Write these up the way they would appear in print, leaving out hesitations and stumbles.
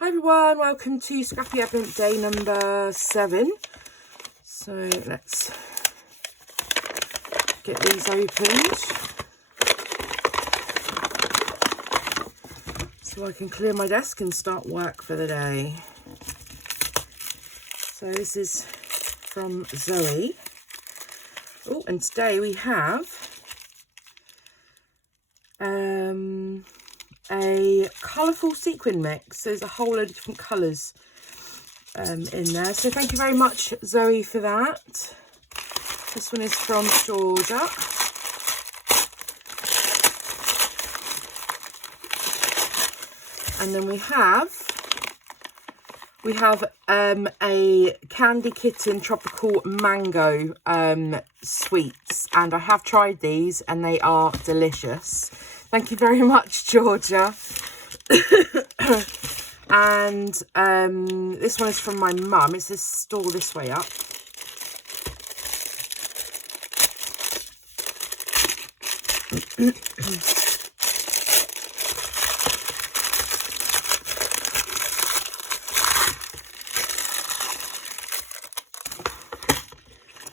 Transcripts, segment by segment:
Hi everyone, welcome to Scrappy Advent Day number 7. So let's get these opened so I can clear my desk and start work for the day. So this is from Zoe. Oh, and today we have a colourful sequin mix. There's a whole load of different colours in there. So thank you very much, Zoe, for that. This one is from Georgia. And then we have a Candy Kitten Tropical Mango sweets, and I have tried these and they are delicious. Thank you very much, Georgia. And this one is from my mum. It says store this way up.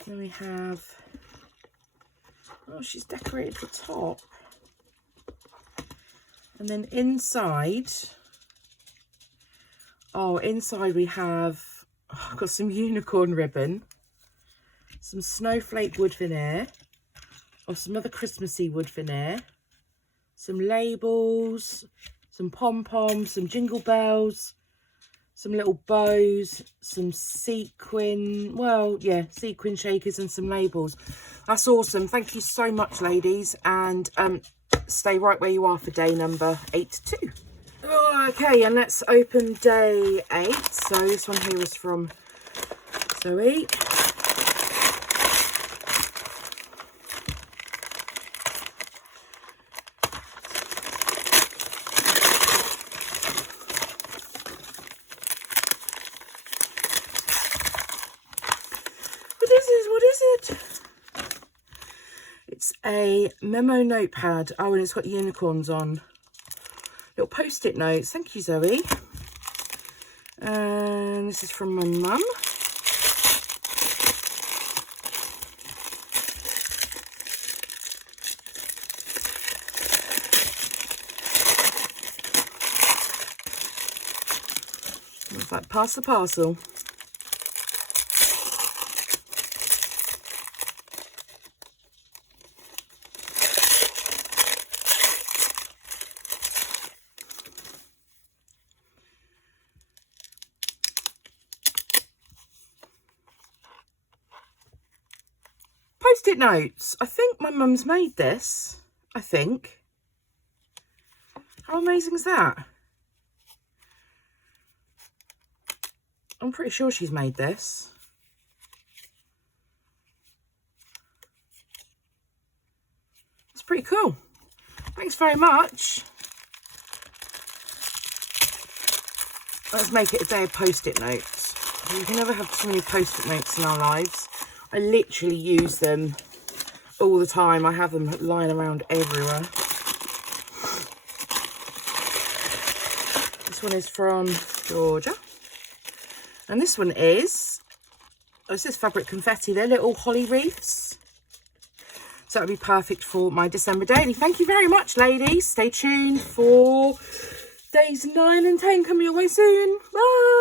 Then we have, oh, she's decorated the top. And then inside, inside we have, I've got some unicorn ribbon, some snowflake wood veneer, or some other Christmassy wood veneer, some labels, some pom-poms, some jingle bells, some little bows, some sequin, sequin shakers and some labels. That's awesome. Thank you so much, ladies. And stay right where you are for day number 82. Okay, and let's open day 8. So this one here is from Zoe. What is it? It's a memo notepad. Oh, and it's got unicorns on. Little post-it notes. Thank you, Zoe. And this is from my mum. Looks like pass the parcel. Post-it notes. I think my mum's made this. I think. How amazing is that? I'm pretty sure she's made this. It's pretty cool. Thanks very much. Let's make it a day of post-it notes. You can never have too many post-it notes in our lives. I literally use them all the time. I have them lying around everywhere. This one is from Georgia. And this one is, it says fabric confetti. They're little holly wreaths. So that would be perfect for my December daily. Thank you very much, ladies. Stay tuned for days 9 and 10 coming your way soon. Bye.